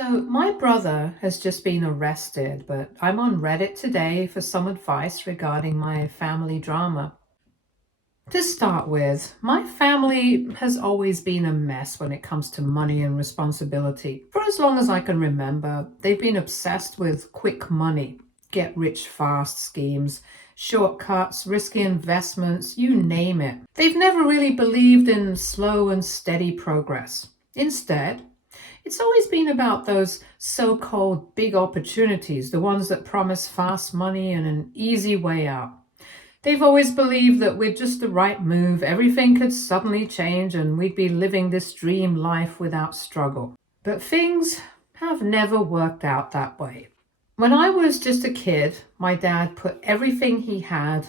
So, my brother has just been arrested, but I'm on Reddit today for some advice regarding my family drama. To start with, my family has always been a mess when it comes to money and responsibility. For as long as I can remember, they've been obsessed with quick money, get rich fast schemes, shortcuts, risky investments, you name it. They've never really believed in slow and steady progress. Instead, it's always been about those so called big opportunities, the ones that promise fast money and an easy way out. They've always believed that with just the right move, everything could suddenly change and we'd be living this dream life without struggle. But things have never worked out that way. When I was just a kid, my dad put everything he had,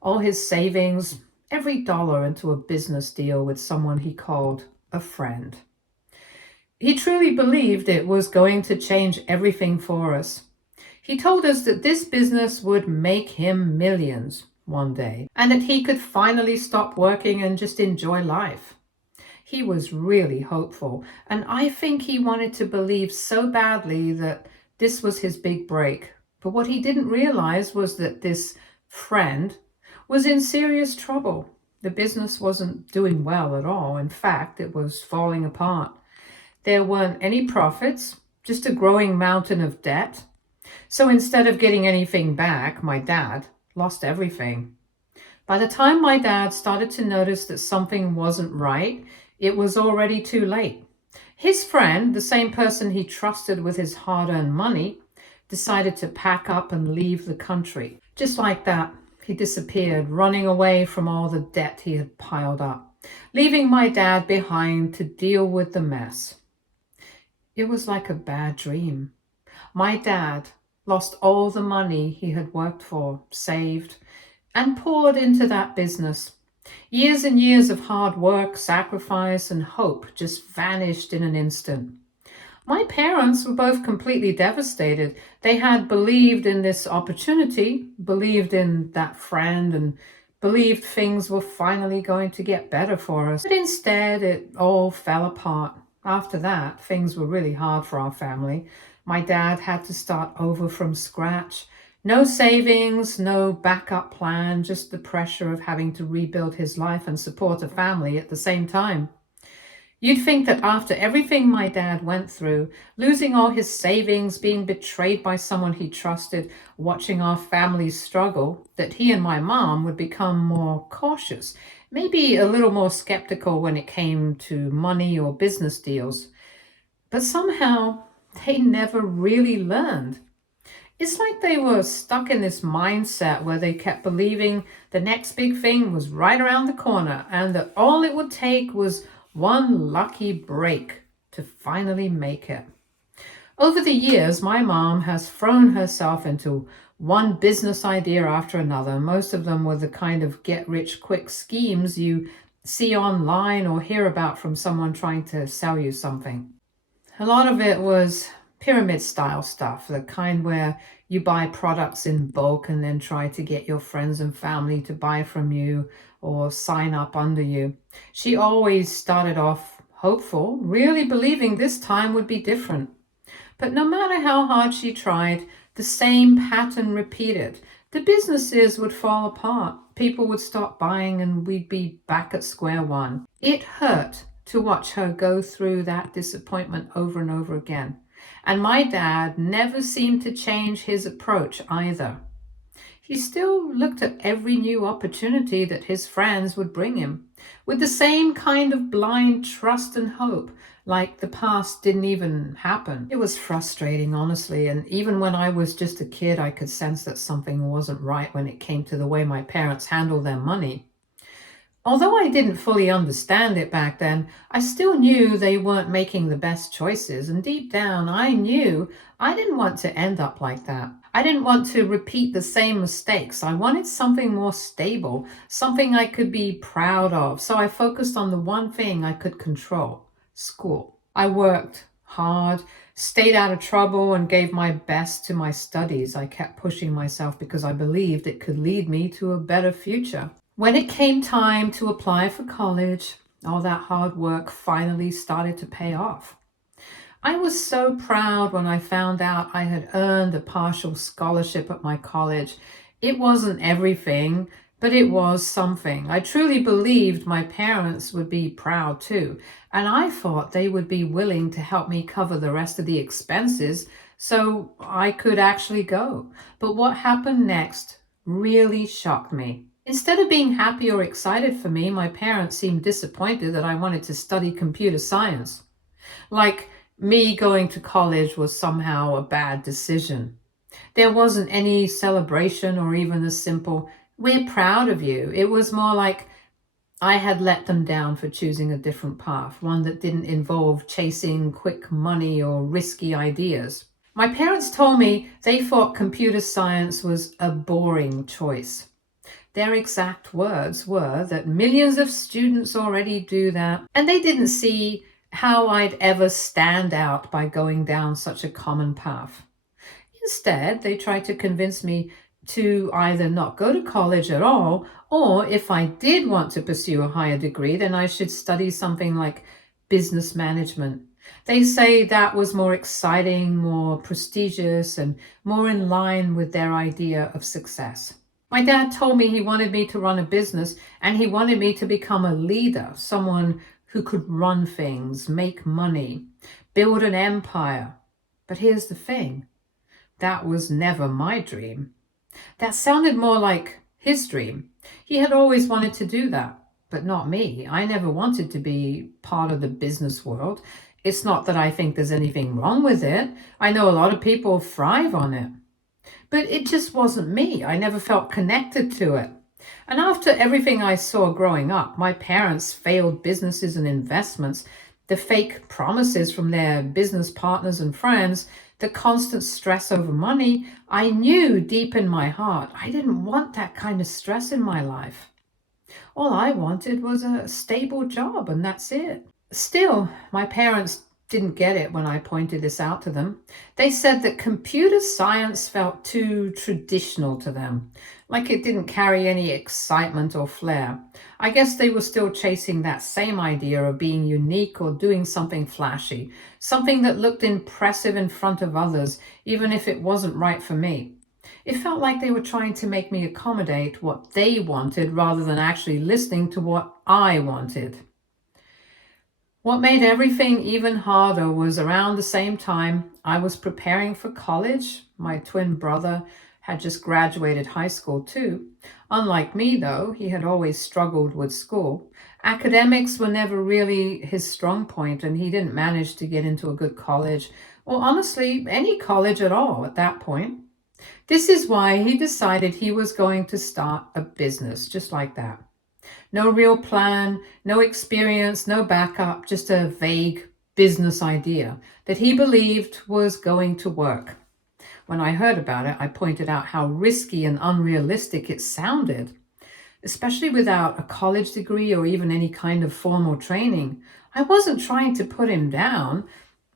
all his savings, every dollar into a business deal with someone he called a friend. He truly believed it was going to change everything for us. He told us that this business would make him millions one day and that he could finally stop working and just enjoy life. He was really hopeful, and I think he wanted to believe so badly that this was his big break. But what he didn't realize was that this friend was in serious trouble. The business wasn't doing well at all. In fact, it was falling apart. There weren't any profits, just a growing mountain of debt. So instead of getting anything back, my dad lost everything. By the time my dad started to notice that something wasn't right, it was already too late. His friend, the same person he trusted with his hard-earned money, decided to pack up and leave the country. Just like that, he disappeared, running away from all the debt he had piled up, leaving my dad behind to deal with the mess. It was like a bad dream. My dad lost all the money he had worked for, saved, and poured into that business. Years and years of hard work, sacrifice, and hope just vanished in an instant. My parents were both completely devastated. They had believed in this opportunity, believed in that friend, and believed things were finally going to get better for us. But instead, it all fell apart. After that, things were really hard for our family. My dad had to start over from scratch. No savings, no backup plan, just the pressure of having to rebuild his life and support a family at the same time. You'd think that after everything my dad went through, losing all his savings, being betrayed by someone he trusted, watching our family struggle, that he and my mom would become more cautious, maybe a little more skeptical when it came to money or business deals. But somehow, they never really learned. It's like they were stuck in this mindset where they kept believing the next big thing was right around the corner and that all it would take was one lucky break to finally make it. Over the years, my mom has thrown herself into one business idea after another. Most of them were the kind of get-rich-quick schemes you see online or hear about from someone trying to sell you something. A lot of it was pyramid-style stuff, the kind where you buy products in bulk and then try to get your friends and family to buy from you or sign up under you. She always started off hopeful, really believing this time would be different. But no matter how hard she tried, the same pattern repeated. The businesses would fall apart, people would stop buying, and we'd be back at square one. It hurt to watch her go through that disappointment over and over again. And my dad never seemed to change his approach either. He still looked at every new opportunity that his friends would bring him with the same kind of blind trust and hope, like the past didn't even happen. It was frustrating, honestly, and even when I was just a kid, I could sense that something wasn't right when it came to the way my parents handled their money. Although I didn't fully understand it back then, I still knew they weren't making the best choices, and deep down I knew I didn't want to end up like that. I didn't want to repeat the same mistakes. I wanted something more stable, something I could be proud of, so I focused on the one thing I could control: school. I worked hard, stayed out of trouble, and gave my best to my studies. I kept pushing myself because I believed it could lead me to a better future. When it came time to apply for college, all that hard work finally started to pay off. I was so proud when I found out I had earned a partial scholarship at my college. It wasn't everything, but it was something. I truly believed my parents would be proud too, and I thought they would be willing to help me cover the rest of the expenses so I could actually go. But what happened next really shocked me. Instead of being happy or excited for me, my parents seemed disappointed that I wanted to study computer science. Like me going to college was somehow a bad decision. There wasn't any celebration or even a simple, "we're proud of you." It was more like I had let them down for choosing a different path, one that didn't involve chasing quick money or risky ideas. My parents told me they thought computer science was a boring choice. Their exact words were that millions of students already do that, and they didn't see how I'd ever stand out by going down such a common path. Instead, they tried to convince me to either not go to college at all, or if I did want to pursue a higher degree, then I should study something like business management. They say that was more exciting, more prestigious, and more in line with their idea of success. My dad told me he wanted me to run a business and he wanted me to become a leader, someone who could run things, make money, build an empire. But here's the thing, that was never my dream. That sounded more like his dream. He had always wanted to do that, but not me. I never wanted to be part of the business world. It's not that I think there's anything wrong with it. I know a lot of people thrive on it. But it just wasn't me. I never felt connected to it. And after everything I saw growing up, my parents' failed businesses and investments, the fake promises from their business partners and friends, the constant stress over money, I knew deep in my heart I didn't want that kind of stress in my life. All I wanted was a stable job, and that's it. Still, my parents didn't get it when I pointed this out to them. They said that computer science felt too traditional to them, like it didn't carry any excitement or flair. I guess they were still chasing that same idea of being unique or doing something flashy, something that looked impressive in front of others, even if it wasn't right for me. It felt like they were trying to make me accommodate what they wanted rather than actually listening to what I wanted. What made everything even harder was around the same time I was preparing for college. My twin brother had just graduated high school too. Unlike me, though, he had always struggled with school. Academics were never really his strong point, and he didn't manage to get into a good college, or honestly, any college at all at that point. This is why he decided he was going to start a business, just like that. No real plan, no experience, no backup, just a vague business idea that he believed was going to work. When I heard about it, I pointed out how risky and unrealistic it sounded, especially without a college degree or even any kind of formal training. I wasn't trying to put him down.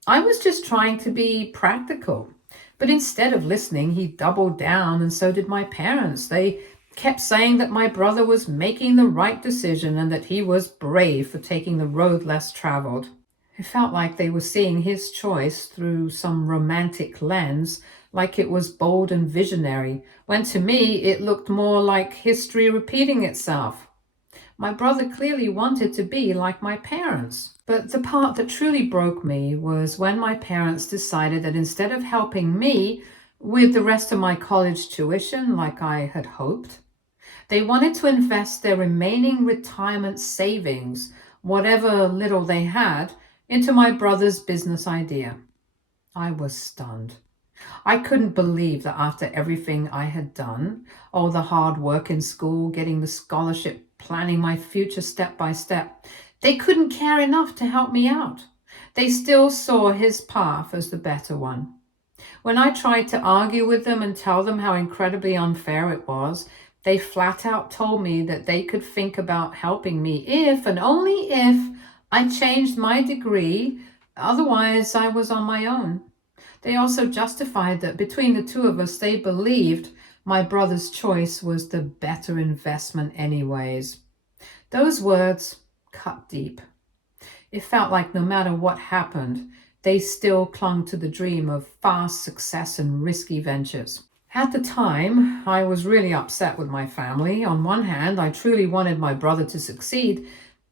I was just trying to be practical. But instead of listening, he doubled down, and so did my parents. They kept saying that my brother was making the right decision and that he was brave for taking the road less traveled. It felt like they were seeing his choice through some romantic lens, like it was bold and visionary, when to me it looked more like history repeating itself. My brother clearly wanted to be like my parents. But the part that truly broke me was when my parents decided that instead of helping me with the rest of my college tuition like I had hoped, they wanted to invest their remaining retirement savings, whatever little they had, into my brother's business idea. I was stunned. I couldn't believe that after everything I had done, all the hard work in school, getting the scholarship, planning my future step by step, they couldn't care enough to help me out. They still saw his path as the better one. When I tried to argue with them and tell them how incredibly unfair it was, they flat out told me that they could think about helping me if and only if I changed my degree, otherwise I was on my own. They also justified that between the two of us, they believed my brother's choice was the better investment anyways. Those words cut deep. It felt like no matter what happened, they still clung to the dream of fast success and risky ventures. At the time, I was really upset with my family. On one hand, I truly wanted my brother to succeed.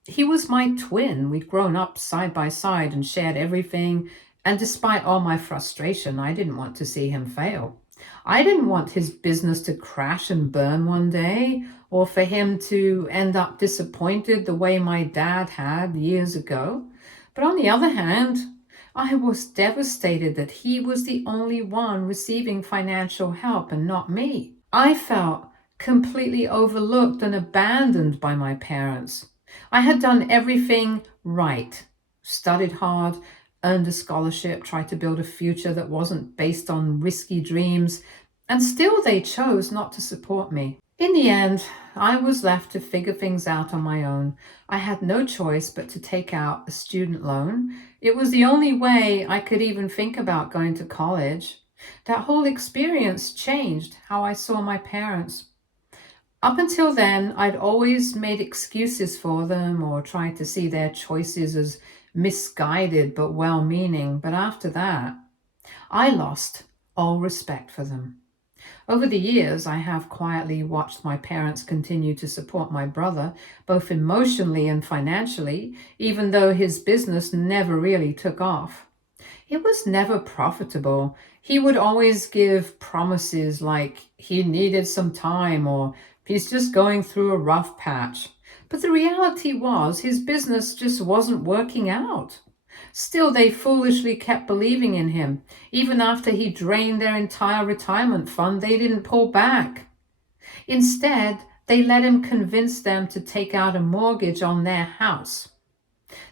He was my twin. We'd grown up side by side and shared everything. And despite all my frustration, I didn't want to see him fail. I didn't want his business to crash and burn one day, or for him to end up disappointed the way my dad had years ago. But on the other hand, I was devastated that he was the only one receiving financial help and not me. I felt completely overlooked and abandoned by my parents. I had done everything right, studied hard, earned a scholarship, tried to build a future that wasn't based on risky dreams, and still they chose not to support me. In the end, I was left to figure things out on my own. I had no choice but to take out a student loan. It was the only way I could even think about going to college. That whole experience changed how I saw my parents. Up until then, I'd always made excuses for them or tried to see their choices as misguided but well-meaning. But after that, I lost all respect for them. Over the years, I have quietly watched my parents continue to support my brother, both emotionally and financially, even though his business never really took off. It was never profitable. He would always give promises like he needed some time or he's just going through a rough patch. But the reality was his business just wasn't working out. Still, they foolishly kept believing in him. Even after he drained their entire retirement fund, they didn't pull back. Instead, they let him convince them to take out a mortgage on their house.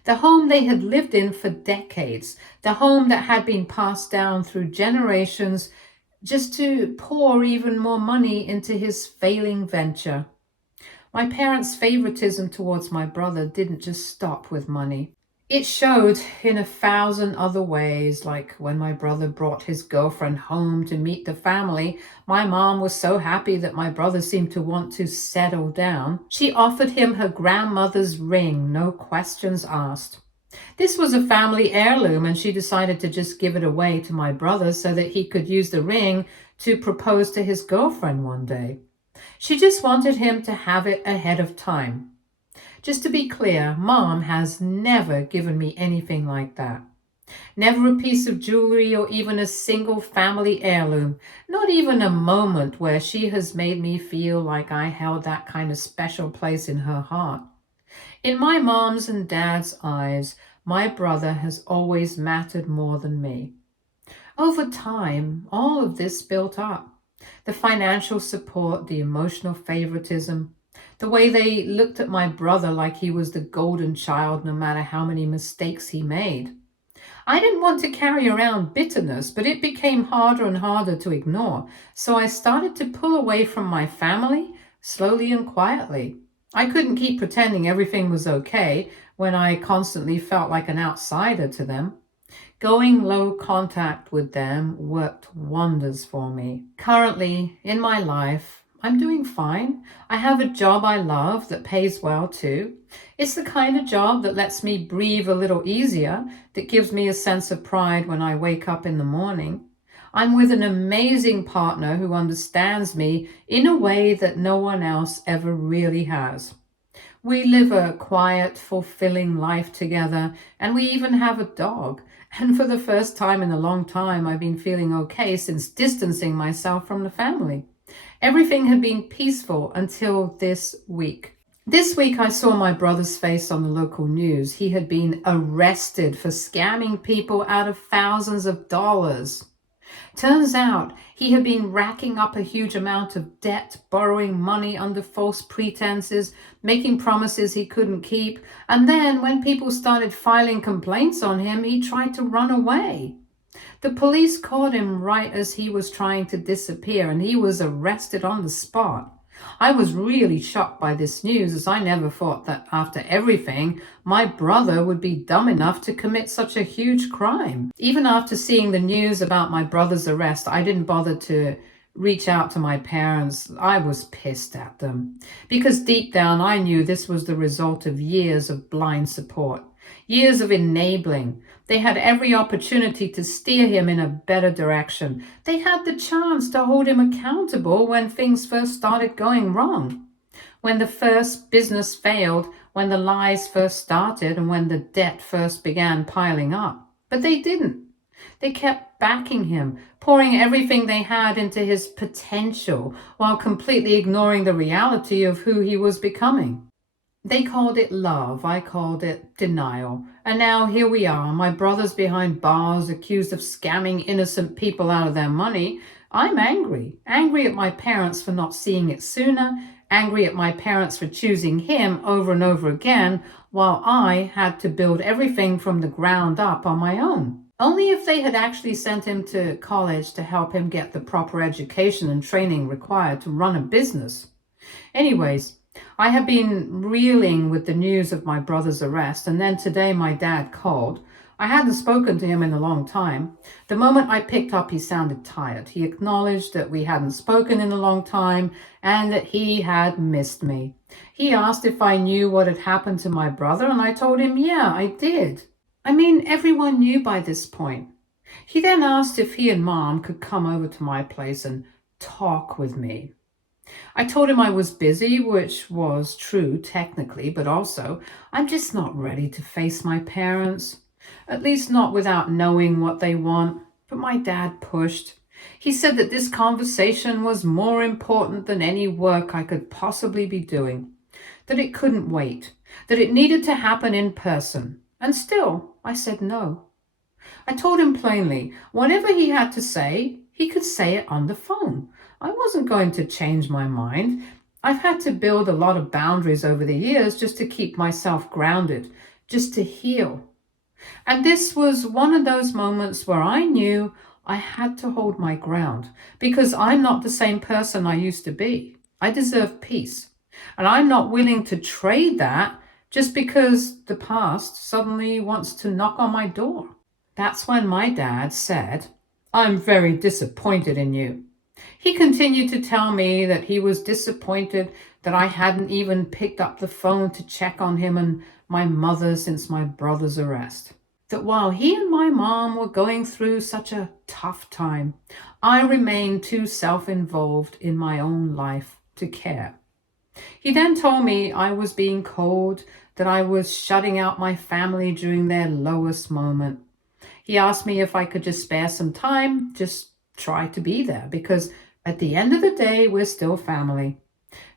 The home they had lived in for decades, the home that had been passed down through generations, just to pour even more money into his failing venture. My parents' favoritism towards my brother didn't just stop with money. It showed in 1,000 other ways, like when my brother brought his girlfriend home to meet the family. My mom was so happy that my brother seemed to want to settle down. She offered him her grandmother's ring, no questions asked. This was a family heirloom, and she decided to just give it away to my brother so that he could use the ring to propose to his girlfriend one day. She just wanted him to have it ahead of time. Just to be clear, Mom has never given me anything like that. Never a piece of jewelry or even a single family heirloom. Not even a moment where she has made me feel like I held that kind of special place in her heart. In my mom's and dad's eyes, my brother has always mattered more than me. Over time, all of this built up. The financial support, the emotional favoritism, the way they looked at my brother like he was the golden child no matter how many mistakes he made. I didn't want to carry around bitterness, but it became harder and harder to ignore. So I started to pull away from my family, slowly and quietly. I couldn't keep pretending everything was okay when I constantly felt like an outsider to them. Going low contact with them worked wonders for me. Currently, in my life, I'm doing fine. I have a job I love that pays well too. It's the kind of job that lets me breathe a little easier, that gives me a sense of pride when I wake up in the morning. I'm with an amazing partner who understands me in a way that no one else ever really has. We live a quiet, fulfilling life together, and we even have a dog. And for the first time in a long time, I've been feeling okay since distancing myself from the family. Everything had been peaceful until this week. This week, I saw my brother's face on the local news. He had been arrested for scamming people out of thousands of dollars. Turns out he had been racking up a huge amount of debt, borrowing money under false pretenses, making promises he couldn't keep. And then when people started filing complaints on him, he tried to run away. The police caught him right as he was trying to disappear, and he was arrested on the spot. I was really shocked by this news, as I never thought that after everything, my brother would be dumb enough to commit such a huge crime. Even after seeing the news about my brother's arrest, I didn't bother to reach out to my parents. I was pissed at them, because deep down I knew this was the result of years of blind support, years of enabling. They had every opportunity to steer him in a better direction. They had the chance to hold him accountable when things first started going wrong. When the first business failed, when the lies first started, and when the debt first began piling up. But they didn't. They kept backing him, pouring everything they had into his potential while completely ignoring the reality of who he was becoming. They called it love, I called it denial. And now here we are, my brother's behind bars, accused of scamming innocent people out of their money. I'm angry. Angry at my parents for not seeing it sooner, angry at my parents for choosing him over and over again, while I had to build everything from the ground up on my own. Only if they had actually sent him to college to help him get the proper education and training required to run a business. Anyways, I have been reeling with the news of my brother's arrest, and then today my dad called. I hadn't spoken to him in a long time. The moment I picked up, he sounded tired. He acknowledged that we hadn't spoken in a long time and that he had missed me. He asked if I knew what had happened to my brother, and I told him, yeah, I did. I mean, everyone knew by this point. He then asked if he and Mom could come over to my place and talk with me. I told him I was busy, which was true technically, but also I'm just not ready to face my parents. At least not without knowing what they want. But my dad pushed. He said that this conversation was more important than any work I could possibly be doing. That it couldn't wait. That it needed to happen in person. And still, I said no. I told him plainly, whatever he had to say, he could say it on the phone. I wasn't going to change my mind. I've had to build a lot of boundaries over the years just to keep myself grounded, just to heal. And this was one of those moments where I knew I had to hold my ground because I'm not the same person I used to be. I deserve peace. And I'm not willing to trade that just because the past suddenly wants to knock on my door. That's when my dad said, I'm very disappointed in you. He continued to tell me that he was disappointed that I hadn't even picked up the phone to check on him and my mother since my brother's arrest. That while he and my mom were going through such a tough time, I remained too self-involved in my own life to care. He then told me I was being cold, that I was shutting out my family during their lowest moment. He asked me if I could just spare some time, just try to be there, because at the end of the day, we're still family.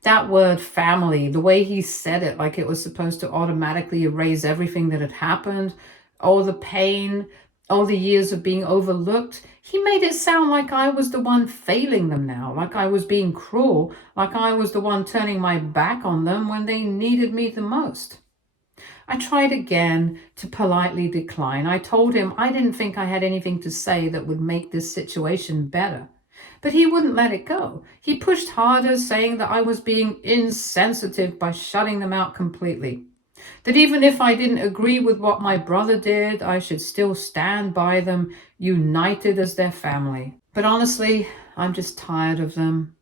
That word family, the way he said it, like it was supposed to automatically erase everything that had happened, all the pain, all the years of being overlooked, he made it sound like I was the one failing them now, like I was being cruel, like I was the one turning my back on them when they needed me the most. I tried again to politely decline. I told him I didn't think I had anything to say that would make this situation better. But he wouldn't let it go. He pushed harder, saying that I was being insensitive by shutting them out completely. That even if I didn't agree with what my brother did, I should still stand by them, united as their family. But honestly, I'm just tired of them.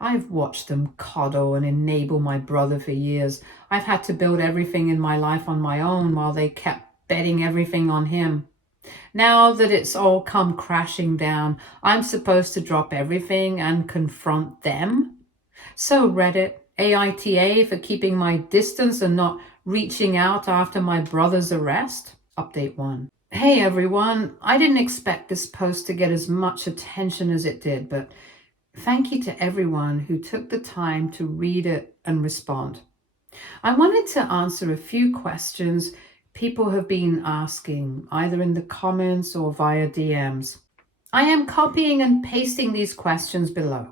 I've watched them coddle and enable my brother for years. I've had to build everything in my life on my own while they kept betting everything on him. Now that it's all come crashing down, I'm supposed to drop everything and confront them? So Reddit, AITA for keeping my distance and not reaching out after my brother's arrest? Update 1. Hey everyone, I didn't expect this post to get as much attention as it did, but thank you to everyone who took the time to read it and respond. I wanted to answer a few questions people have been asking, either in the comments or via DMs. I am copying and pasting these questions below.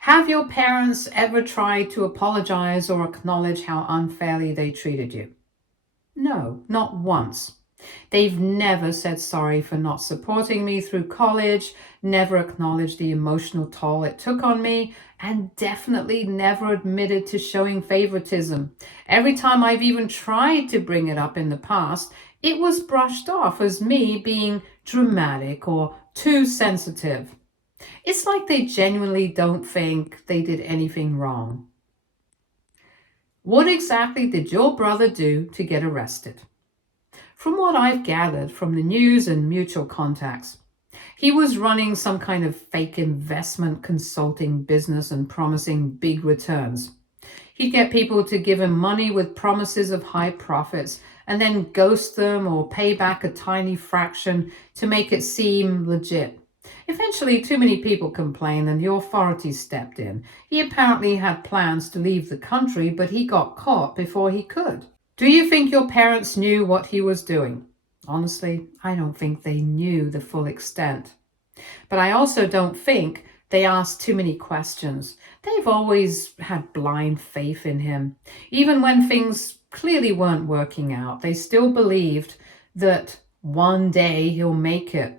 Have your parents ever tried to apologize or acknowledge how unfairly they treated you? No, not once. They've never said sorry for not supporting me through college, never acknowledged the emotional toll it took on me, and definitely never admitted to showing favoritism. Every time I've even tried to bring it up in the past, it was brushed off as me being dramatic or too sensitive. It's like they genuinely don't think they did anything wrong. What exactly did your brother do to get arrested? From what I've gathered from the news and mutual contacts, he was running some kind of fake investment consulting business and promising big returns. He'd get people to give him money with promises of high profits and then ghost them or pay back a tiny fraction to make it seem legit. Eventually, too many people complained and the authorities stepped in. He apparently had plans to leave the country, but he got caught before he could. Do you think your parents knew what he was doing? Honestly, I don't think they knew the full extent. But I also don't think they asked too many questions. They've always had blind faith in him. Even when things clearly weren't working out, they still believed that one day he'll make it.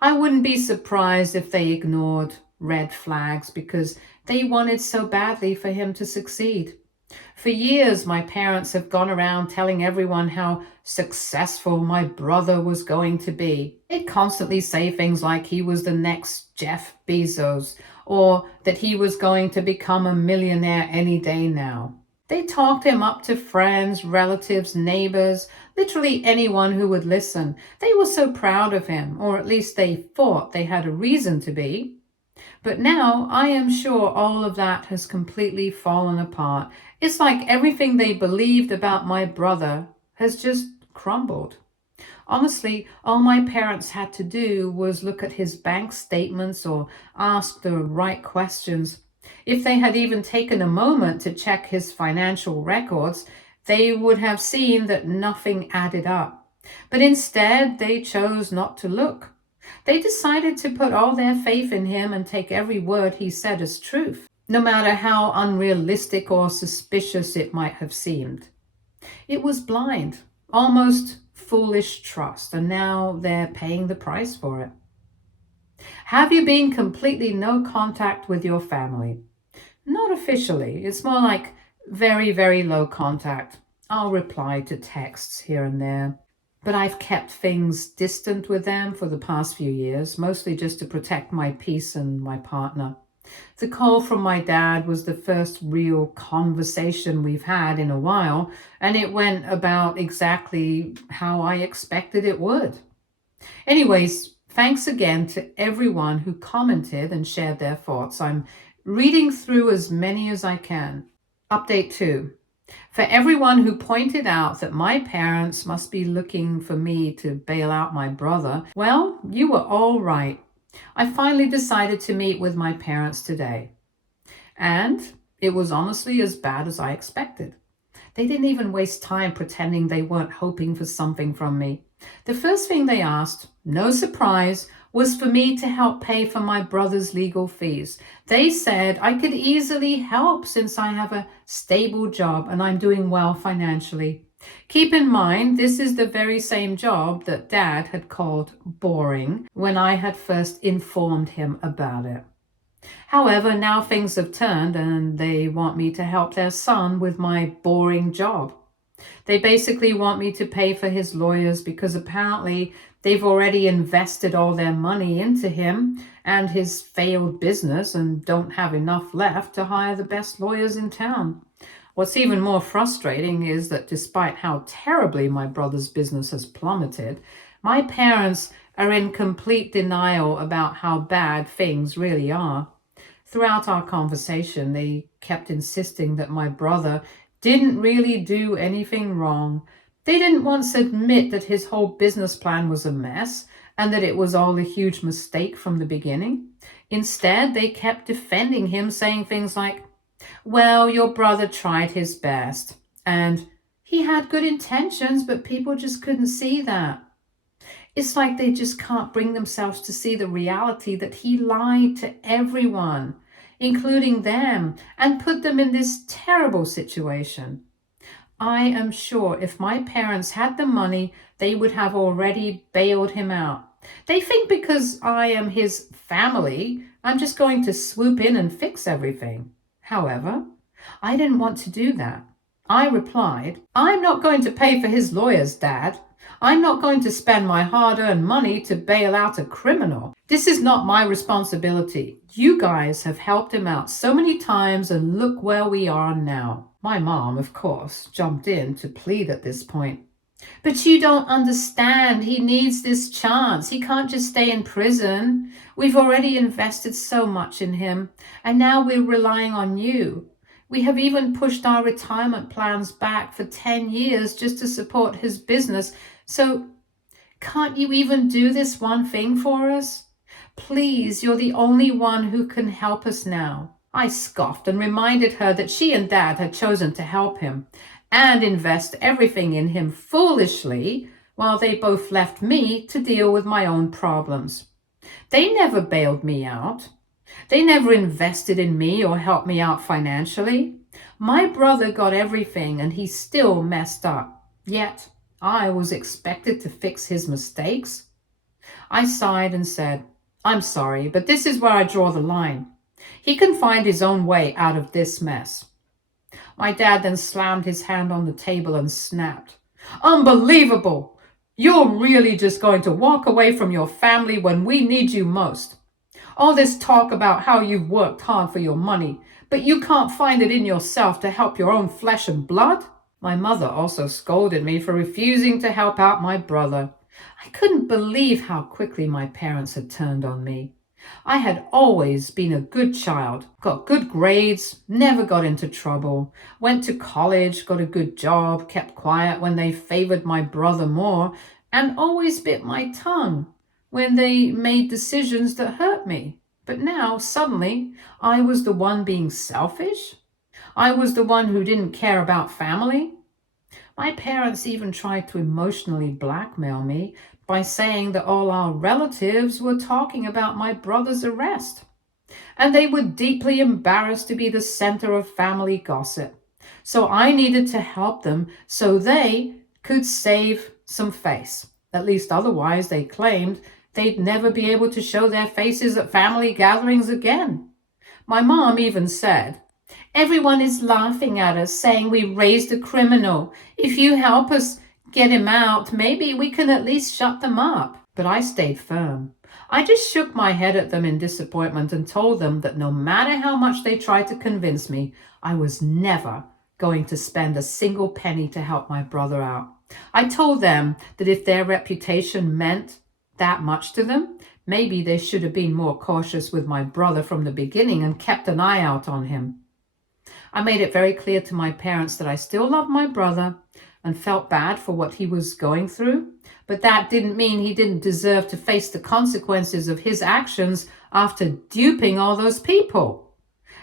I wouldn't be surprised if they ignored red flags because they wanted so badly for him to succeed. For years, my parents have gone around telling everyone how successful my brother was going to be. They'd constantly say things like he was the next Jeff Bezos or that he was going to become a millionaire any day now. They talked him up to friends, relatives, neighbors, literally anyone who would listen. They were so proud of him, or at least they thought they had a reason to be. But now I am sure all of that has completely fallen apart. It's like everything they believed about my brother has just crumbled. Honestly, all my parents had to do was look at his bank statements or ask the right questions. If they had even taken a moment to check his financial records, they would have seen that nothing added up. But instead, they chose not to look. They decided to put all their faith in him and take every word he said as truth, no matter how unrealistic or suspicious it might have seemed. It was blind, almost foolish trust, and now they're paying the price for it. Have you been completely no contact with your family? Not officially. It's more like very, very low contact. I'll reply to texts here and there. But I've kept things distant with them for the past few years, mostly just to protect my peace and my partner. The call from my dad was the first real conversation we've had in a while, and it went about exactly how I expected it would. Anyways, thanks again to everyone who commented and shared their thoughts. I'm reading through as many as I can. Update 2. For everyone who pointed out that my parents must be looking for me to bail out my brother, well, you were all right. I finally decided to meet with my parents today. And it was honestly as bad as I expected. They didn't even waste time pretending they weren't hoping for something from me. The first thing they asked, no surprise, was for me to help pay for my brother's legal fees. They said I could easily help since I have a stable job and I'm doing well financially. Keep in mind, this is the very same job that Dad had called boring when I had first informed him about it. However, now things have turned and they want me to help their son with my boring job. They basically want me to pay for his lawyers because apparently they've already invested all their money into him and his failed business and don't have enough left to hire the best lawyers in town. What's even more frustrating is that despite how terribly my brother's business has plummeted, my parents are in complete denial about how bad things really are. Throughout our conversation, they kept insisting that my brother didn't really do anything wrong. They didn't once admit that his whole business plan was a mess and that it was all a huge mistake from the beginning. Instead, they kept defending him, saying things like, well, your brother tried his best, and he had good intentions, but people just couldn't see that. It's like they just can't bring themselves to see the reality that he lied to everyone, including them, and put them in this terrible situation. I am sure if my parents had the money, they would have already bailed him out. They think because I am his family, I'm just going to swoop in and fix everything. However, I didn't want to do that. I replied, I'm not going to pay for his lawyers, Dad. I'm not going to spend my hard-earned money to bail out a criminal. This is not my responsibility. You guys have helped him out so many times and look where we are now. My mom, of course, jumped in to plead at this point. But you don't understand. He needs this chance. He can't just stay in prison. We've already invested so much in him, and now we're relying on you. We have even pushed our retirement plans back for 10 years just to support his business. So, can't you even do this one thing for us? Please, you're the only one who can help us now. I scoffed and reminded her that she and Dad had chosen to help him and invest everything in him foolishly while they both left me to deal with my own problems. They never bailed me out. They never invested in me or helped me out financially. My brother got everything and he still messed up. Yet, I was expected to fix his mistakes. I sighed and said, I'm sorry, but this is where I draw the line. He can find his own way out of this mess. My dad then slammed his hand on the table and snapped, Unbelievable! You're really just going to walk away from your family when we need you most. All this talk about how you've worked hard for your money, but you can't find it in yourself to help your own flesh and blood? My mother also scolded me for refusing to help out my brother. I couldn't believe how quickly my parents had turned on me. I had always been a good child, got good grades, never got into trouble, went to college, got a good job, kept quiet when they favored my brother more, and always bit my tongue when they made decisions that hurt me. But now, suddenly, I was the one being selfish? I was the one who didn't care about family? My parents even tried to emotionally blackmail me by saying that all our relatives were talking about my brother's arrest, and they were deeply embarrassed to be the center of family gossip. So I needed to help them so they could save some face. At least otherwise, they claimed they'd never be able to show their faces at family gatherings again. My mom even said, Everyone is laughing at us, saying we raised a criminal. If you help us get him out, maybe we can at least shut them up. But I stayed firm. I just shook my head at them in disappointment and told them that no matter how much they tried to convince me, I was never going to spend a single penny to help my brother out. I told them that if their reputation meant that much to them, maybe they should have been more cautious with my brother from the beginning and kept an eye out on him. I made it very clear to my parents that I still loved my brother and felt bad for what he was going through, but that didn't mean he didn't deserve to face the consequences of his actions after duping all those people.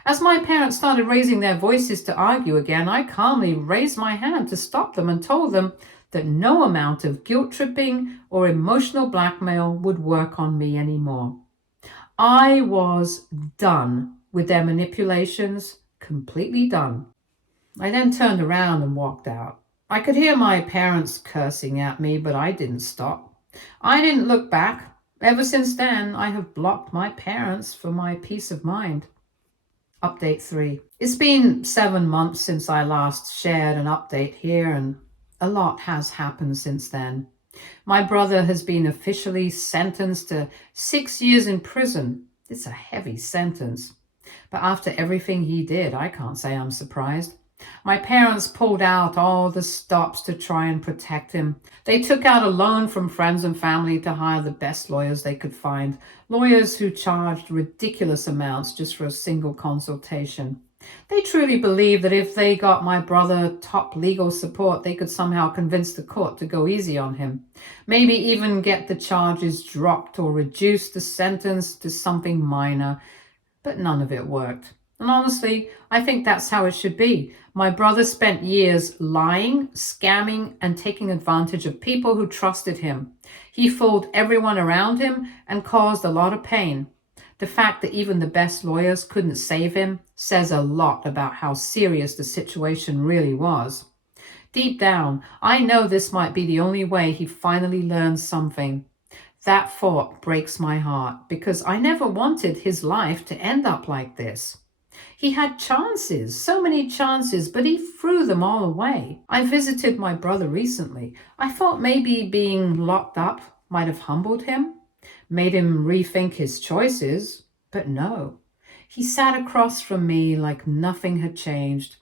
As my parents started raising their voices to argue again, I calmly raised my hand to stop them and told them that no amount of guilt-tripping or emotional blackmail would work on me anymore. I was done with their manipulations, completely done. I then turned around and walked out. I could hear my parents cursing at me, but I didn't stop. I didn't look back. Ever since then, I have blocked my parents for my peace of mind. Update 3. It's been 7 months since I last shared an update here, and a lot has happened since then. My brother has been officially sentenced to 6 years in prison. It's a heavy sentence. But after everything he did, I can't say I'm surprised. My parents pulled out all the stops to try and protect him. They took out a loan from friends and family to hire the best lawyers they could find, lawyers who charged ridiculous amounts just for a single consultation. They truly believed that if they got my brother top legal support, they could somehow convince the court to go easy on him. Maybe even get the charges dropped or reduce the sentence to something minor. But none of it worked. And honestly, I think that's how it should be. My brother spent years lying, scamming, and taking advantage of people who trusted him. He fooled everyone around him and caused a lot of pain. The fact that even the best lawyers couldn't save him says a lot about how serious the situation really was. Deep down, I know this might be the only way he finally learns something. That thought breaks my heart because I never wanted his life to end up like this. He had chances, so many chances, but he threw them all away. I visited my brother recently. I thought maybe being locked up might have humbled him, made him rethink his choices, but no. He sat across from me like nothing had changed.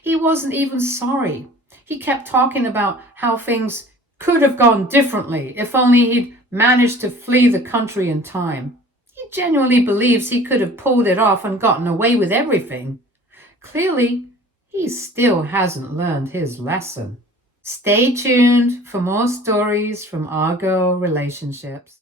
He wasn't even sorry. He kept talking about how things could have gone differently if only he'd managed to flee the country in time. He genuinely believes he could have pulled it off and gotten away with everything. Clearly, he still hasn't learned his lesson. Stay tuned for more stories from Argo relationships.